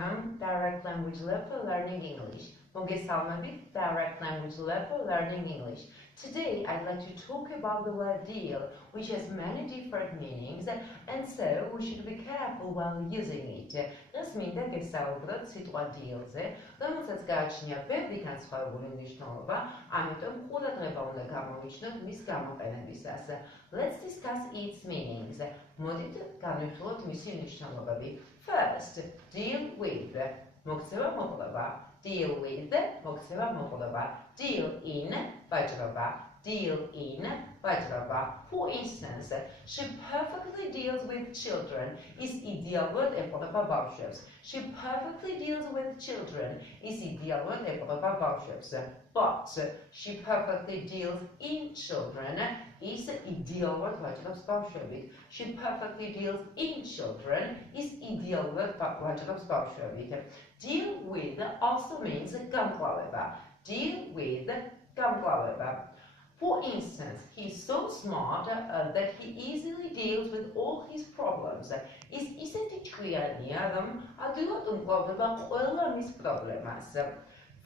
Welcome, direct language level learning English. Mogესალმებით, direct language level learning English. Today, I'd like to talk about the word deal, which has many different meanings, and so we should be careful while using it. Დღეს მინდა გესაუბროთ სიტყვა deal-ზე, რომელსაც გააჩნია ბევრი განსხვავებული მნიშვნელობა, ამიტომ ყურადღება უნდა გამოვიჩინოთ მის გამოყენებისას. Let's discuss its meanings. მოდით განვიხილოთ მისი მნიშვნელობები. First, deal with. მოქცევა მოყრობა. Deal with, მოქცევა მოყრობა. Deal in, ვაჭრობა. Deal in, ვაჭრობა. For instance, she perfectly deals with children. Is იდეალურად ეპყრობა ბავშვებს. She perfectly deals with children. Is იდეალურად ეპყრობა ბავშვებს. But she perfectly deals in children. Is იდეალურად ვაჭრობს ბავშვებით. She perfectly deals in children. Is იდეალურად ვაჭრობს ბავშვებით. Deal with also means გამკლავება. Deal with გამკლავება. For instance, he's so smart that he easily deals with all his problems. Is ისეთი ჭკვიანია, რომ ადვილად უმკლავდება ყველა მის პრობლემას.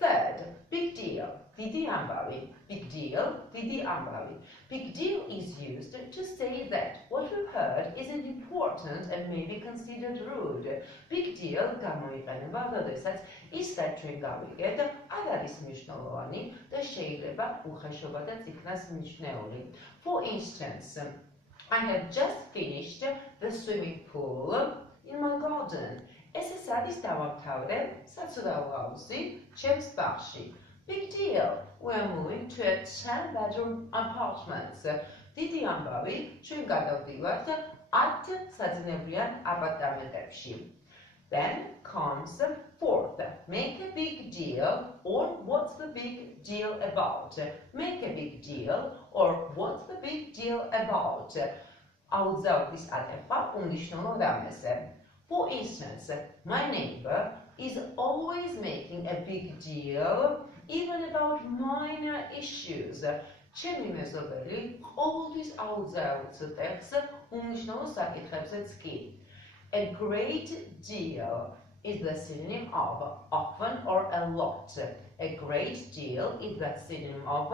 Third, big deal. დიდი ამბავი. Big deal, დიდი ამბავი. Big deal is used to say that what we've heard isn't important and may be considered rude. Big deal გამოიყენება, როდესაც ის რაც ჩვენ გავიგეთ, არ არის მნიშვნელოვანი და შეიძლება უხეშობადაც იქნას მიჩნეული. For instance, I have just finished the swimming pool in my garden. ეს არის დავამთავრე, საცურაო აუზი, ჩემს ბაღში. Big deal, we're moving to a 10-bedroom apartment. დიდი ამბავი, ჩვენ გადავდივართ 10 საძინებლიან აპარტამენტებში. Then comes fourth, make a big deal, or what's the big deal about? Make a big deal, or what's the big deal about? აუზაურის ატეხვა უმნიშვნელო რამეზე. For instance, my neighbor is always making a big deal, even about minor issues. ჩემი მეზობელი ყოველთვის აუზაურს ტეხს უმნიშვნელო საკითხებზეც კი. A great deal is the synonym of often or a lot. A great deal is the synonym of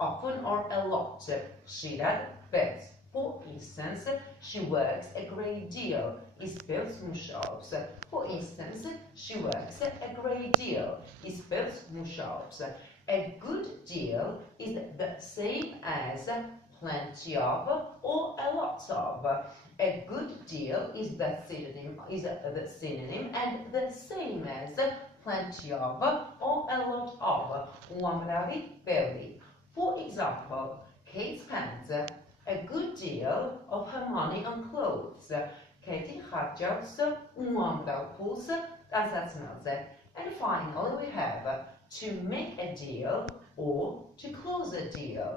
often or a lot. ხშირად, ბევრს. For instance, she works a great deal. Is ბევრს მუშაობს. For instance, she works a great deal. Is ბევრს მუშაობს. A good deal is the same as plenty of or a lot of. A good deal is the synonym and the same as plenty of or a lot of. უამრავი, ბევრი. For example, Kate spends a good deal of her money on clothes. Katie ხარჯავს უამრავ ფულს განსაცმელზე. And finally we have to make a deal or to close a deal.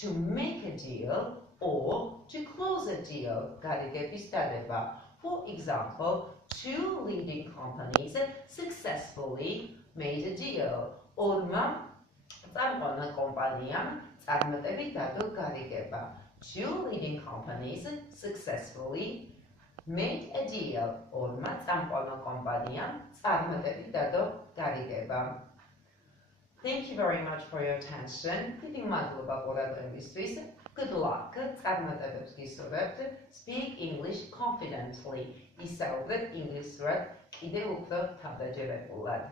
To make a deal or to close a deal. გარიგების დადება. For example, two leading companies successfully made a deal. ორმა წამყვანა კომპანიამ წარმატებით დადო გარიგება. Two leading companies successfully made a deal. ორმა წამყვანა კომპანიამ წარმატებით დადო გარიგება. Thank you very much for your attention. დიდი მადლობა ყურადღებისთვის. Good luck. წარმატებებს გისურვებთ. Speak English confidently. ისაუბრეთ ინგლისურად კიდევ უფრო თავდაჯერებულად.